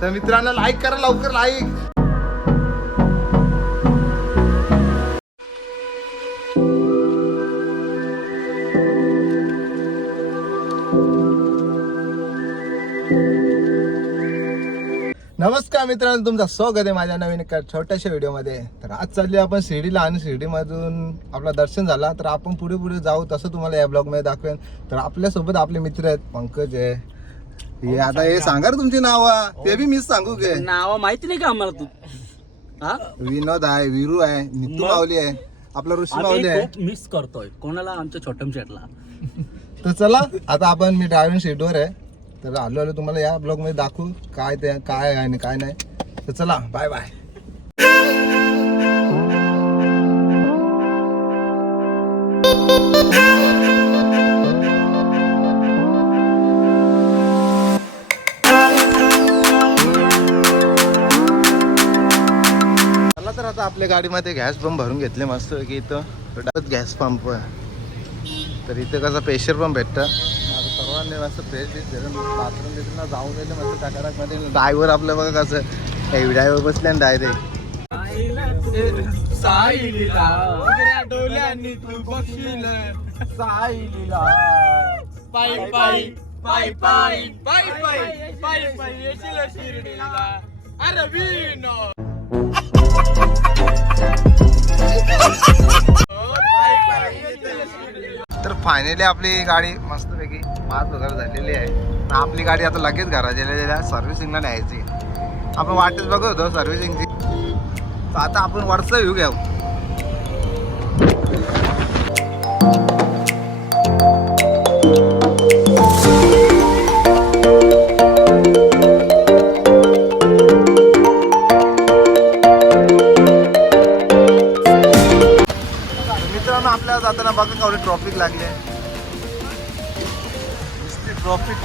तर मित्रांनो लाईक करा लवकर लाईक. नमस्कार मित्रांनो, तुमचं स्वागत आहे माझ्या नवीन एका छोट्याशा व्हिडिओमध्ये. तर आज चालली आपण शिर्डीला आणि शिर्डीमधून आपला दर्शन झाला तर आपण पुढे पुढे जाऊ तसं तुम्हाला या ब्लॉगमध्ये दाखवेन. तर आपल्यासोबत आपले मित्र आहेत, पंकज आहे. हे आता हे सांगा रे तुमची नावं, ते बी मीच सांगू के? नाव माहिती नाही का आम्हाला? तू विनोद आहे, वीरू आहे, नितू माऊली आहे, आपला ऋषी माऊली आहे. मिस करतोय कोणाला? आमच्या छोटम शेटला. तर चला आता आपण मी ड्रायव्हिंग सीटवर आहे. तर आलो तुम्हाला या ब्लॉग मध्ये दाखवू काय ते काय आहे आणि काय नाही. तर चला बाय बाय. चला तर आता आपल्या गाडीमध्ये गॅस पंप भरून घेतले मस्त की इथं गॅस पंप आहे. तर इथे कसा प्रेशर पंप भेटतं. सर्वांनी मस्त फ्रेश बाथरूम बिथरूमला जाऊन गेले मस्त टाकाटाकमध्ये. ड्रायव्हर आपलं बघा कसं ड्रायव्हर बसले आणि डायरेक्ट तर फायनली आपली गाडी मस्तपैकी 5,000 झालेली आहे. आपली गाडी आता लगेच घराच्या सर्व्हिसिंगला न्यायची. आपण वाटच बघत होतो सर्व्हिसिंगची. तर आता आपण वरचा व्ह्यू घेऊ. मित्रांनो आपल्याला जाताना बघा केवढी ट्रॉफिक लागली आहे. ट्रॉफिक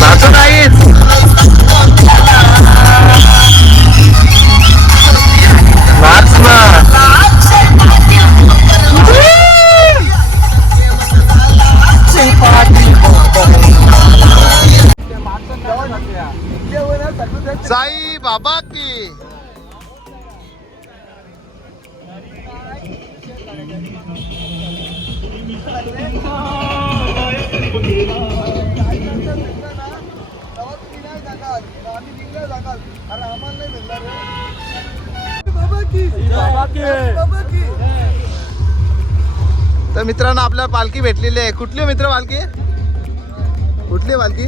जातो नाहीच. साई बाबा की तर मित्रांनो आपल्याला पालखी भेटलेली आहे. कुठली मित्र पालखी? कुठली पालखी?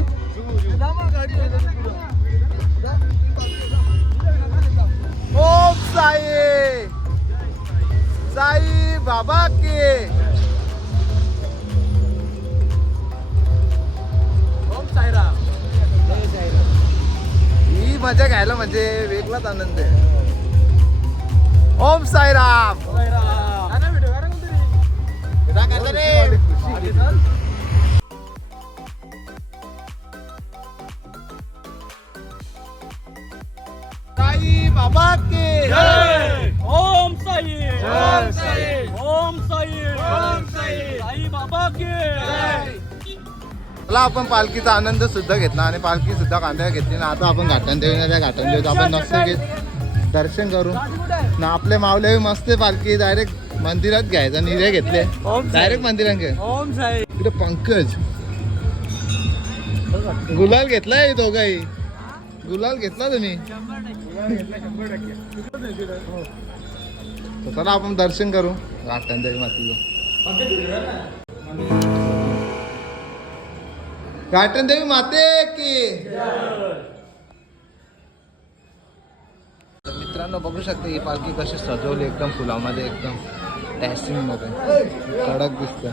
ओम साई साई बाबा की ही मजा घ्यायला म्हणजे वेगळाच आनंद आहे. ओम साईराम. साई बाबा की ओम साई, ओम साई, ओम साई, ओम साई, साई बाबा की. मला आपण पालखीचा आनंद सुद्धा घेतला आणि पालखी सुद्धा कांद्या घेतली ना. आता आपण घाटान देवी घाटान देऊ आपण नक्ष घेत दर्शन करू ना. आपले मावले मस्त पालखी डायरेक्ट मंदिरात घ्यायचा. निर्णय घेतले डायरेक्ट मंदिरात घे. ओम साई. इकडे पंकज गुलाल घेतलाय. दोघाही गुलाल घेतला तुम्ही. चला आपण दर्शन करू घाटान देवी मातेचं. घाटन देवी माते की. तर मित्रांनो बघू शकता ही पालखी कशी सजवली एकदम फुलामध्ये एकदम डॅशिंग मध्ये कडक दिसत.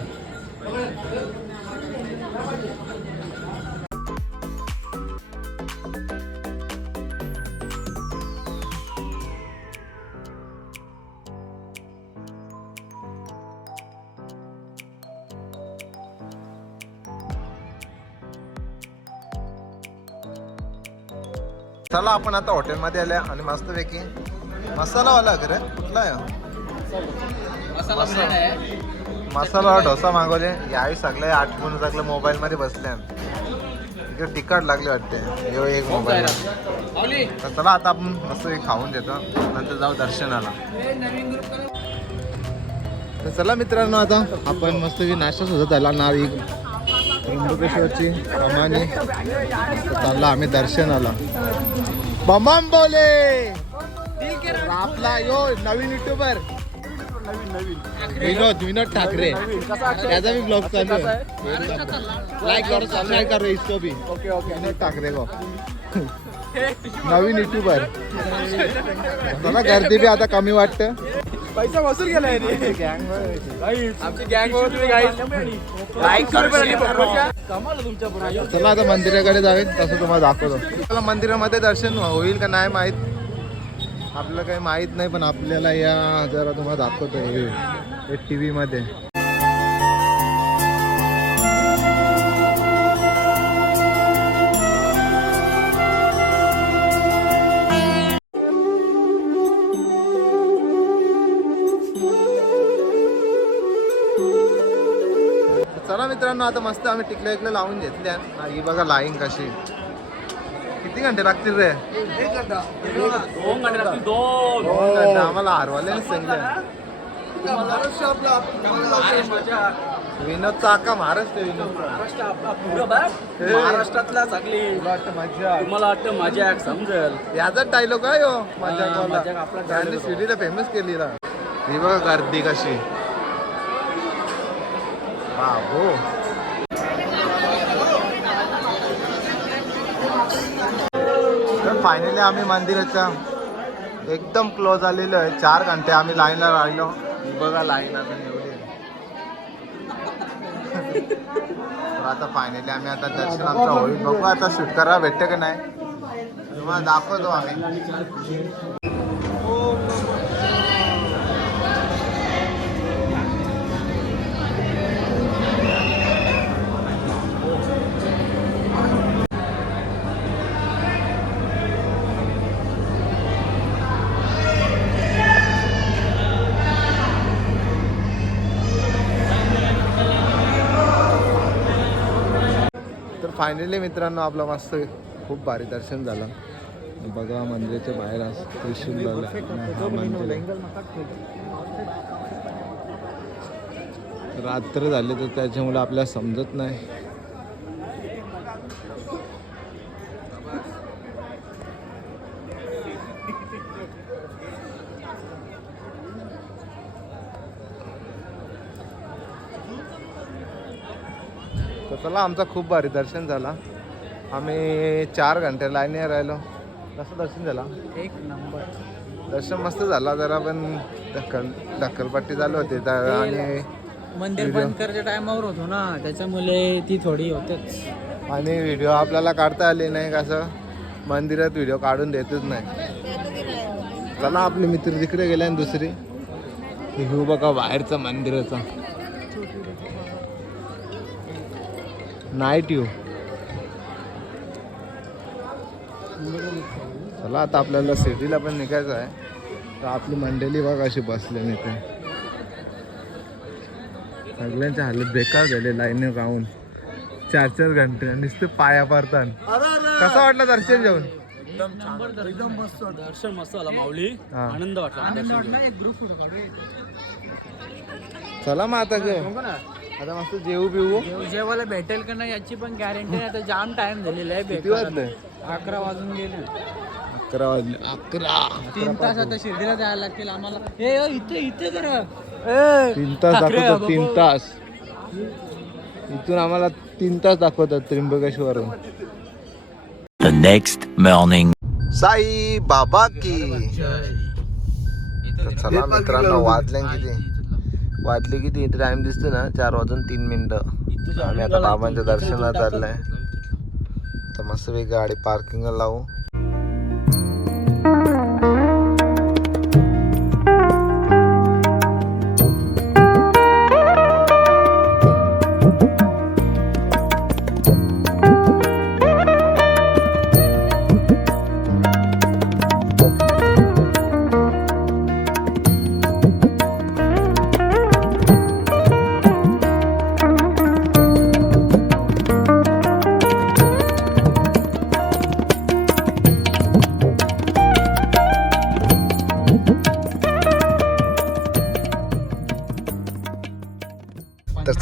चला आपण आता हॉटेलमध्ये आले आणि मस्तपैकी मसालावाला घर आहे. कुठला आहे मसाला डोसा मागवले. यावेळी सगळे आठवून सगळं मोबाईलमध्ये बसले. इकडे तिखट लागली वाटते. यो एक मोबाईल. तर चला आता आपण मस्त खाऊन देतो, नंतर जाऊ दर्शनाला. तर चला मित्रांनो, आता आपण मस्त नाश्ता सुद्धा झाला नावी त्र्यंबकेश्वरची कमानी. चालला आम्ही दर्शनाला. बमाम बोले आपला यो नवीन युट्यूबर विनोद ठाकरे, त्याचा भी ब्लॉग चालू आहे. लाइक करो, सब्सक्राइब करो इसको भी. ओके विनोद ठाकरे को नवीन युट्यूबर. मला गर्दी बी आता कमी वाटतं. पैसा वसूल केलाय आमची गँग. चला आता मंदिराकडे जावे, तसं तुम्हाला दाखवतो. मला मंदिरामध्ये दर्शन होईल का नाही माहित, आपल्याला काही माहित नाही, पण आपल्याला या जरा तुम्हाला दाखवतो हे TV मध्ये. चला मित्रांनो, आता मस्त आम्ही टिकल्या लावून घेतल्या. ही बघा लाईन कशी. किती घंटे लागतील रे? 2 घंटे लागतील. 2 घंटे आम्हाला हारवाल्याने सांगितलं. विनोदचा अक्का महाराष्ट्र. महाराष्ट्रातला चांगली मजा. तुम्हाला वाटतं माझ्या समजेल याचाच डायलॉग आहे हो. मजा आपला त्यांनी सिटीला फेमस केलेला. ही बघा गर्दी कशी. हो. तर फायनली आम्ही मंदिराच्या एकदम क्लोज आलेलो आहे. 4 घंटे आम्ही लाईनला राहिलो. बघा लाईन आता एवढी. तर आता फायनली आम्ही आता दर्शन आमचं होईल. बघू आता शूट करायला भेटतं का नाही, तुम्हाला दाखवतो आम्ही. फायनली मित्रांनो, आपलं मस्त खूप भारी दर्शन झालं. बघा मंदिराच्या बाहेर त्रिशूल रात्र झाले, तर त्याच्यामुळे आपल्याला समजत नाही. तर चला, आमचा खूप भारी दर्शन झाला. आम्ही 4 घंटे लाईनीवर राहिलो. कसं दर्शन झाला? 1 नंबर. दर्शन मस्त झाला. जरा पण ढक्कलपट्टी चालू होती आणि मंदिर बंद करायच्या टायमावर होतो ना, त्याच्यामुळे ती थोडी होतेच. आणि व्हिडिओ आपल्याला काढता आले नाही. कसं मंदिरात व्हिडिओ काढून देतच नाही. चला, आपले मित्र तिकडे गेले आणि दुसरी व्ह्यू बघा बाहेरचा मंदिराचा. Night view. चला, आता आपल्याला सिटीला पण निघायचं आहे. तर आपली मंडळी बघा अशी बसले इथे. सगळ्यांची हालत बेकार झाली लाईन राहून. 4 घंटे नुसते पाया पडतात. कसं वाटलं दर्शन घेऊन? एकदम मस्त दर्शन मस्त झाला माऊली. आनंद वाटला. चला मग आता मस्त जेवू बिवू. जेवायला भेटेल का नाही याची पण गॅरंटी नाही. आता जाम टाइम झालेला आहे. किती वाजले? 11 वाजून गेले. 11 वाजले. 11 3 तास आता शिर्डीला जायला लागतील आम्हाला. इथे करा. 3 तास दाखवतात. 3 तास इथून आम्हाला 3 तास दाखवतात त्र्यंबकेश्वरून. The next morning. Sai Baba की. तर चला मित्रांनो, वाजले किती टाइम दिसतो ना, 4:03. आम्ही आता बाबांच्या दर्शनात चाललंय. तर मस्त वेगळी गाडी पार्किंगला लावू.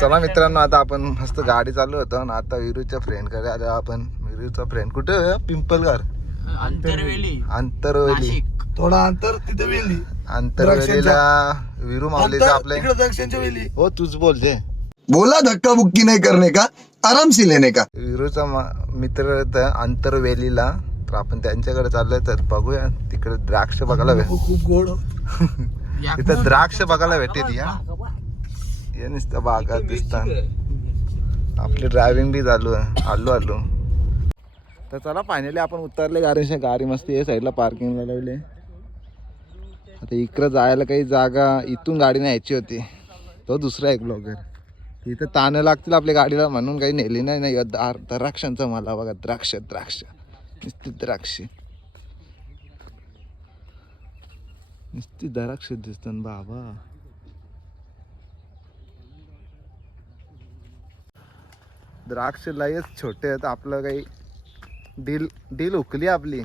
चला मित्रांनो, आता आपण मस्त गाडी चालू होतो ना. आता विरूच्या फ्रेंडकडे आलो आपण. विरूचा फ्रेंड कुठे पिंपलघर आंतरवेली थोडा अंतर तिथे वेली आंतरवेलीला विरू माऊलीचा आपले तिकडे दक्षिणच्या वेली. हो तूच बोलते. बोला धक्का बुक्की नहीं करने का, आराम से लेने का. विरूचा मित्र येतं आंतरवेलीला, तर आपण त्यांच्याकडे चाललोय. तर बघूया तिकडे द्राक्ष बघायला खूप गोड. तिथं द्राक्ष बघायला भेटते या नुसतं बागात दिसतात. आपली ड्रायव्हिंग बी चालू आहे. आलो तर चला फायनली आपण उतरले गाडीच्या. गाडी मस्त या साईडला पार्किंगला लावली. आता इकडं जायला काही जागा, इथून गाडी न्यायची होती. तो दुसरा एक ब्लॉगर. इथं ताणं लागतील आपल्या गाडीला म्हणून काही नेली नाही. द्राक्षांचा मला बघा, द्राक्ष नुसती द्राक्ष, नुसती द्राक्ष दिसतात बाबा. द्राक्ष लयच छोटे आहेत. आपलं काही डील उकली आपली.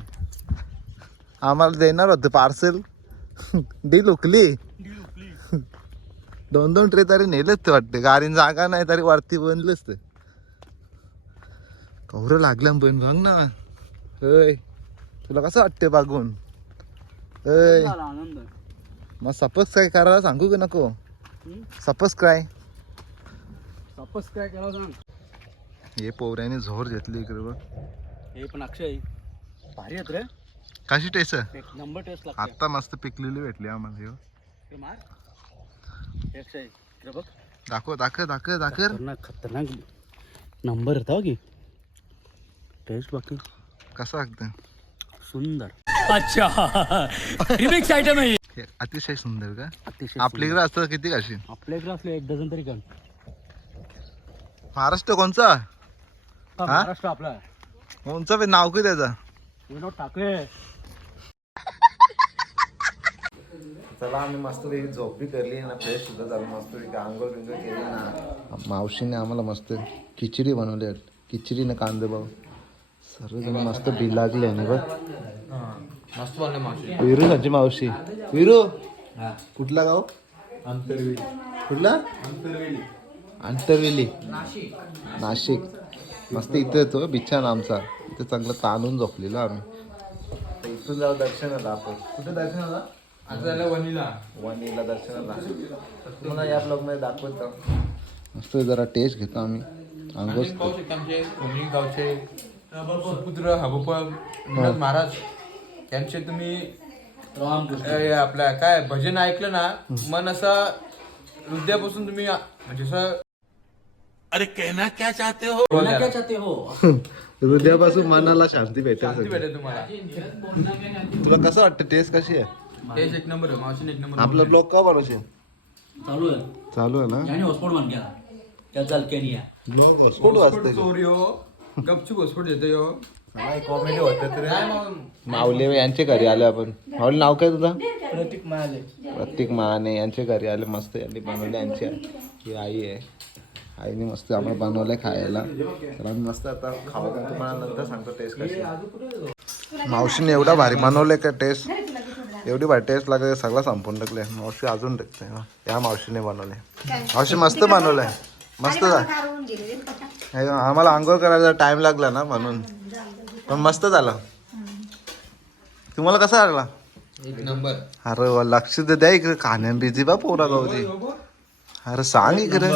आम्हाला देणार होतं पार्सल, डील उकली. 2-2 ट्रे तरी नेलेच ते वाटते. गाडीन जागा नाही तरी वरती बनलंच ते. कवरं लागलं पण बघ ना. होय तुला कसं वाटते बघून? होय आनंद. मग सबस्क्राईब करायला सांगू का नको? सबस्क्राईब करा सांग. हे पोऱ्याने झोर घेतली इकडे बघ. हे पण अक्षय भारी आहेत रे. कशी टेस्ट एक नंबर टेस्ट लागते. आता मस्त पिकलेली भेटली आम्हाला. ह्यो हे मार. हे अक्षय इकडे बघ. दाखव खतरनाक नंबर होता की टेस्ट बाकी कसं लागतं? सुंदर. अच्छा रिमिक्स आयटम आहे. हे अतिशय सुंदर का? अतिशय आपल्याकडे असतं किती कशी? आपल्याकडे असले 1 डझन तरी कण. महाराष्ट्र कोणचा? महाराष्ट्र आपला कोणचा बे नाव काय त्याचा? विनोद ठाकरे. चला आम्ही मस्तपैकी झोप बी करली ना, फ्रेश सुद्धा झालं. मस्तपैकी आंघोळ बिंघोळ केली ना. मावशीने आम्हाला मस्त खिचडी बनवली. खिचडी ना कांदे भाऊ सर्वजण मस्त बी लागले आणि बघ मस्त बनले मावशी. विरू माझी मावशी. विरू कुठला गाव? कुठला? आंतरवेली नाशिक. मस्त इथं येतो बिछान आमचा. इथं चांगलं ताणून झोपलेलो आम्ही. इथून जाऊ दर्शनाला. आपण कुठे दर्शनाला? वणीला दर्शनाला. तुम्हाला या ब्लॉग मध्ये दाखवतो. मस्त जरा टेस्ट घेतो आम्ही. आमचे गावचे सुपुत्र हबोपग विनोद महाराज यांचे तुम्ही आपल्या काय भजन ऐकलं ना, मन असं हृदयापासून तुम्ही म्हणजे असं अरे कहना क्या चाहते हो हृदयापासून मनाला शांती शांती भेटेल. भेटेल तुम्हाला. तुला कसं वाटतं? टेस्ट कशी आहे? टेस्ट एक नंबर आहे मावशीने, एक नंबर. आपला ब्लॉग का बनवशील? चालू आहे ना याने हॉटस्पॉट बन गया क्या चाल के नहीं है. ब्लॉग कुठं वाजतं? चोरी हो गपचूप हॉस्पिट देतो हो. कॉमेडी होते तरी. माऊली यांच्या घरी आले आपण. माऊली नाव काय तुझं? प्रतीक महाने. यांच्या घरी आले. मस्त यांनी बनवले. यांची ही आई आहे. आईने मस्त आम्हाला बनवलंय खायला. तर आम्ही मस्त आता खाऊ. तुम्हाला नंतर सांगतो टेस्ट कशी. मावशीने एवढा भारी बनवलंय का टेस्ट. एवढी भारी टेस्ट लागते सगळं संपून टाकले. मावशी अजून टाकते. या मावशीने बनवले. मावशी मस्त बनवलंय. मस्त झालं. आम्हाला आंघोळ करायला टाइम लागला ना म्हणून, पण मस्त झालं. तुम्हाला कसा लागला? एक नंबर. अरे लक्ष द्या इकडे. खाण्यान बिझी बा पोरा गावची. अरे सांग इकडे.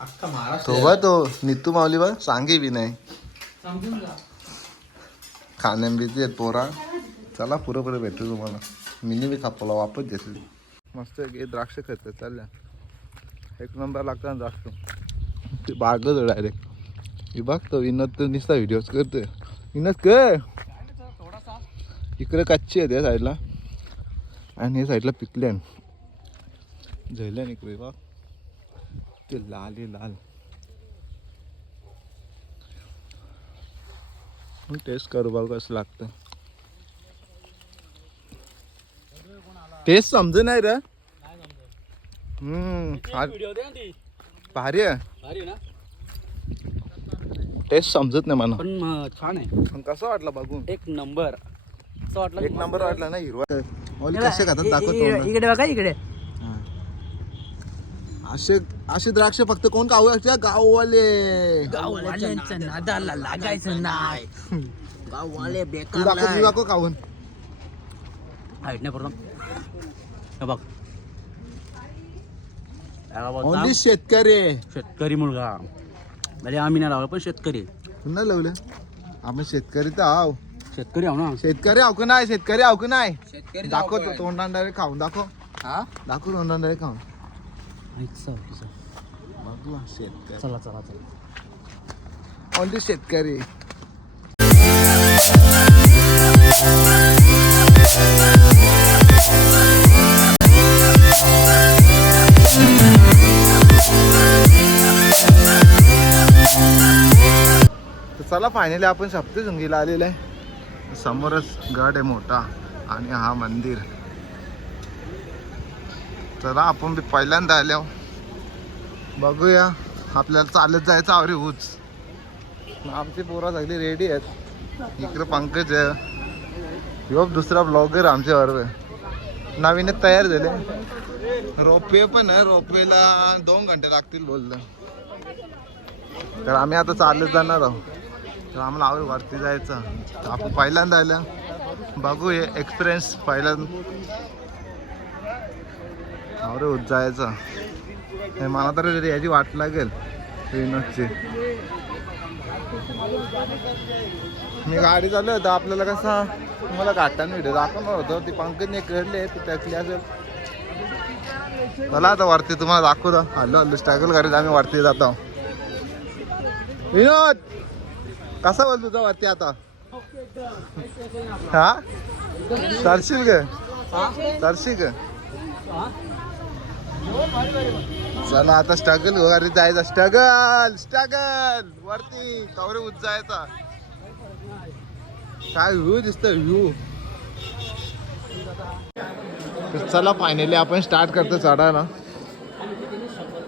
अख्खा महाराष्ट्र तो बा तो नितू माऊली बा सांगे बी नाही. खाण्यान बिझी आहेत पोरा. चला पुरं भेटू तुम्हाला. मिनी बी खापला वापस घेतली. मस्त द्राक्ष खात चालल्या. एक नंबर लागतं ना द्राक्ष. ते बागच डायरेक्ट. हे बघतो विनोद तर नुसता व्हिडिओज करतोय. विनोद कर. इकडे कच्ची आहे त्या साईडला आणि या साईडला पिकल्या झाल्या. इकडे बघ ते लाल आहे लाल. टेस्ट करू बघ कसं लागतं. टेस्ट समज नाही रे. व्हिडिओ दे ना ती. भारी आहे. भारी ना. टेस्ट समजत नाही मला. पण छान आहे. पण कसं वाटलं बघून? एक नंबर. असं वाटलं एक नंबर वाटला ना. हिरवा कसे खातात दाखवतो. इकडे बघा इकडे. असे असे द्राक्ष फक्त कोण खाऊ शकते? गाववाले. गाववाल्यांच्या नादाला लागायचं नाही. गाववाले तू बेकार दाखव, तू नाही. दाखव खाऊन. हाईट नाही पडत. हे बघ. याला बोलता ओनली शेतकरी. शेतकरी मुलगा. म्हणजे आम्ही नाही लावलं पण शेतकरी. पुन्हा लावलं आपण शेतकरी तर आव. शेतकरी आहो ना. शेतकरी आव का नाही? शेतकरी आव का नाही? शेतकरी दाखव तो तोंडाने डायरेक्ट खाऊन दाखव. हा दाखव तोंडाने डायरेक्ट खाऊन. बघू शेतकरी. चला चला चला. ओनली शेतकरी. तर चला फायनली आपण सप्तशृंगीला आलेलो आहे. समोरच गड आहे मोठा आणि हा मंदिर. चला आपण बी पहिल्यांदा आलो. बघूया आपल्याला चालत जायचं आवरे उच. आमची पोरं सगळी रेडी आहेत. इकडं पंकज आहे. ह्यो दुसरा ब्लॉगर आमच्या बरोबर नवीनच तयार झाले. रोपवे पण आहे. रोपवेला 2 घंटे लागतील बोललं. तर आम्ही आता चालत जाणार आहोत. तर आम्हाला आवड वरती जायचं. तर आपण पहिल्यांदा आलं. बघू हे एक्सपिरियन्स पहिल्यांदा आवरे होत जायचं. हे मला तर याची वाट लागेल विनोदची. मी गाडी चालू तर आपल्याला कसा तुम्हाला घाटाने व्हिडिओ दाखवणार होतो. ती पंकजने करले ती टाकली असेल. चला आता वरती तुम्हाला दाखवतो. हल्लो हल्लो स्ट्रगल करीत आम्ही वरती जातो. विनोद कसा बोल तुझा वरती आता? हा सरशील ग? सरशी ग? चला आता स्ट्रगल वगैरे जायचा. स्ट्रगल स्ट्रगल वरती कवरे उच जायचा. काय व्ह्यू दिसत व्ह्यू. चला फायनली आपण स्टार्ट करतो चढायला.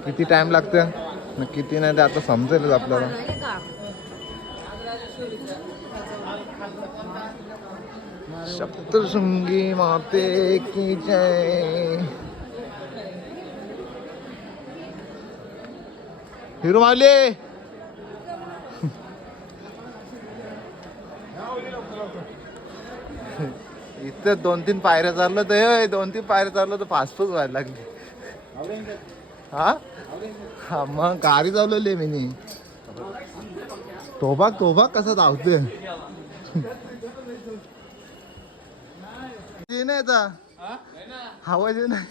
किती टाइम लागतं किती नाही ते आता समजेलच आपल्याला. सप्तशृंगी माते की जय. हिरो मावले इथं 2-3 पायऱ्या चाललं तर 2-3 पायऱ्या चाललं तर फासफूस व्हायला लागली. हा हा मग गाडी चालवली मी. तोबा कसा धावते. नाही आवाज नाही.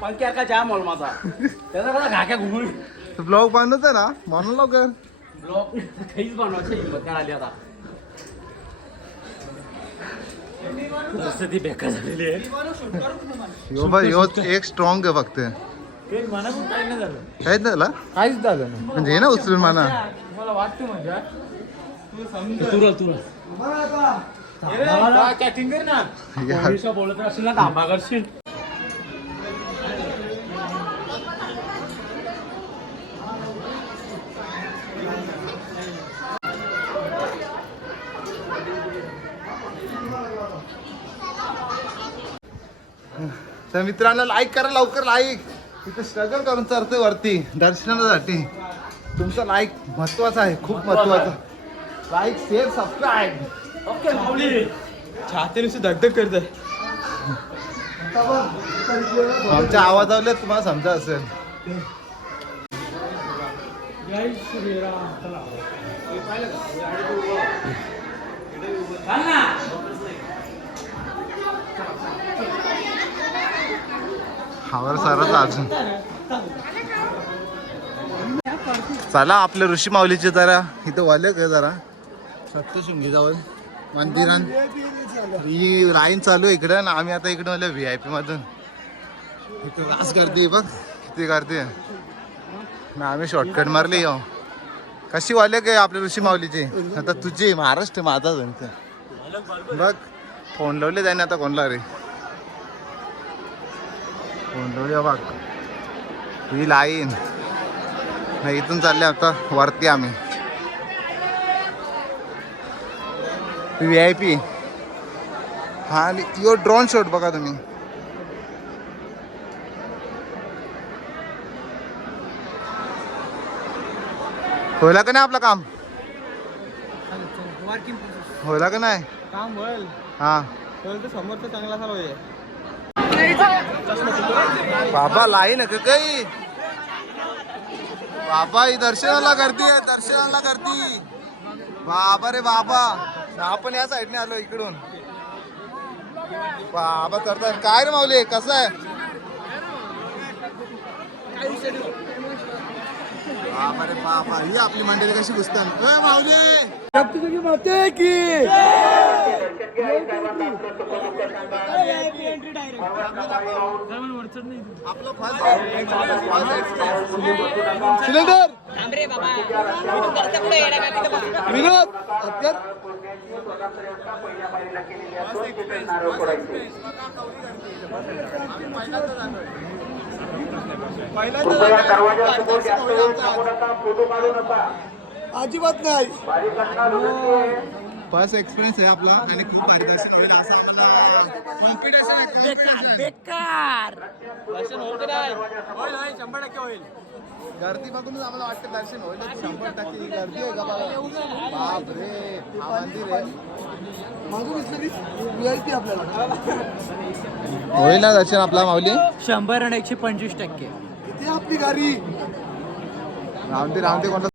पंख्या जाम होल माझा. त्याचा कसा घाक्या घुमून ब्लॉग बनवतो ना म्हणून लवकर. ब्लॉग काहीच बनवायची हिंमत नाही आली आता. परिस्थिती बेकार झालेली आहे. ह्यो एक स्ट्रॉंग आहे फक्त. काहीच झालं काहीच झालं नाही. म्हणजे ना उचलून म्हणा. मला वाटतं म्हणजे तुरल कॅटिंग कर ना. बोलत असेल ना थांबा करशील. तर मित्रांनो लाईक करा लवकर. लाईक तिथे स्ट्रगल करून चढतोय वरती दर्शनासाठी. तुमचा लाईक महत्वाचा आहे खूप महत्वाचा. Like share subscribe. ओके माऊली छातीने धगधग करत आहे. आमच्या आवाजावले तुम्हाला समजा असेल. जय श्रीराम. हावर सरच अजून. चला आपल्या ऋषी माऊलीचे जरा इथं वाले का जरा सप्तशृंगी जाऊन मंदिरात ही लाईन चालू आहे इकडं. ना आम्ही आता इकडं आलो VIP मधून. इथं रास गर्दी बघ किती गर्दी आहे ना. आम्ही शॉर्टकट मारली हो. कशी वाले काय आपल्या ऋषी माऊलीची. आता तुझी महाराष्ट्र माझा जणते बघ. फोन लावले जाईन आता कोणला रे. फोन लावले बघ ही लाईन. नाही इथून चालले आता वरती आम्ही. VIP हा. आणि यो ड्रोन शॉट बघा तुम्ही. होईल का नाही आपलं काम? होईल का नाही? काम होईल हा होईल तर समोरचा चांगला चालू आहे. बाबा लाई ना काही बाबा ही दर्शनाला गर्दी आहे, दर्शनाला गर्दी. बाबा रे बाबा, आपण या साईडने आलो इकडून. बाबा करतात काय रे माऊली, कसं आहे? बाबा रे बाबा, ही आपली मंडळी कशी घुसतात. माऊली आपलं सिलेंडर विनोद अजिबात नाही. फर्स्ट एक्सपिरियन्स आहे आपला आणि खूप भारी दर्शन होईल असं आपल्याला कॉन्फिडन्स आहे. बेकार दर्शन होतं नाही. होईल होईल 100% होईल. गर्दी बघूनच आम्हाला वाटतं दर्शन होईल. 100% गर्दी आहे का बघा. बाप रे, हा मंदिर आहे. मागून दिसलं VIP आपल्याला. होईल ना दर्शन आपला माऊली? 100 आणि 125%. इथे आपली गाडी. रामते कोणता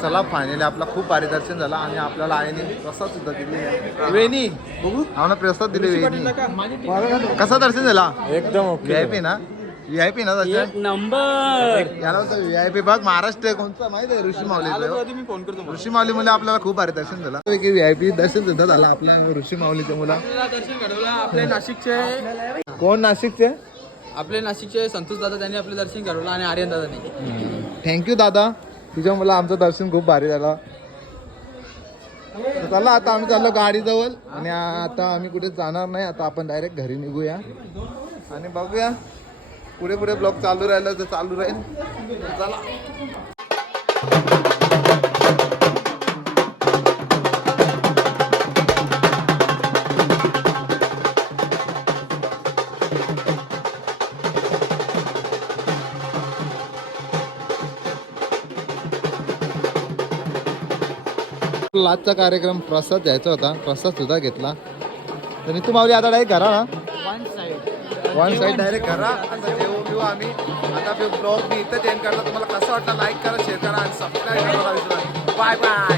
चला फायनली आपला खूप भारी दर्शन झालं आणि आपल्याला आईने प्रसाद सुद्धा दिली. वेणी बघू आम्हाला प्रसाद दिले वेणी. कसा दर्शन झाला? एकदम VIP ना? VIP ना दर्शन? एक नंबर. याला होतं VIP. बघ महाराष्ट्र कोणता माहिती आहे? ऋषी माऊली. मी फोन करतो. ऋषी माऊली मुले आपल्याला खूप भारी दर्शन झालं. VIP दर्शन सुद्धा झालं आपल्या ऋषी माऊलीच्या मुला. दर्शन घडवलं. आपले नाशिकचे कोण नाशिकचे? संतोष दादा त्यांनी आपले दर्शन घडवलं आणि आर्यन दादांनी. थँक्यू दादा, तुझ्या मला आमचं दर्शन खूप भारी झालं. तर चला आता आम्ही चाललो गाडीजवळ आणि आता आम्ही कुठे जाणार नाही. आता आपण डायरेक्ट घरी निघूया आणि बघूया पुढे पुढे ब्लॉग चालू राहिलं तर चालू राहील. चला आजचा कार्यक्रम प्रसाद द्यायचा होता, प्रसाद सुद्धा घेतला. तर नीतू माऊली आता डायरेक्ट घरा ना, वन साईड डायरेक्ट घरा. आता जेवू घेऊ आम्ही. आता ब्लॉग मी इथं एंड करतो. तुम्हाला कसं वाटलं लाईक करा, शेअर करा आणि सबस्क्राईब करा. Bye bye.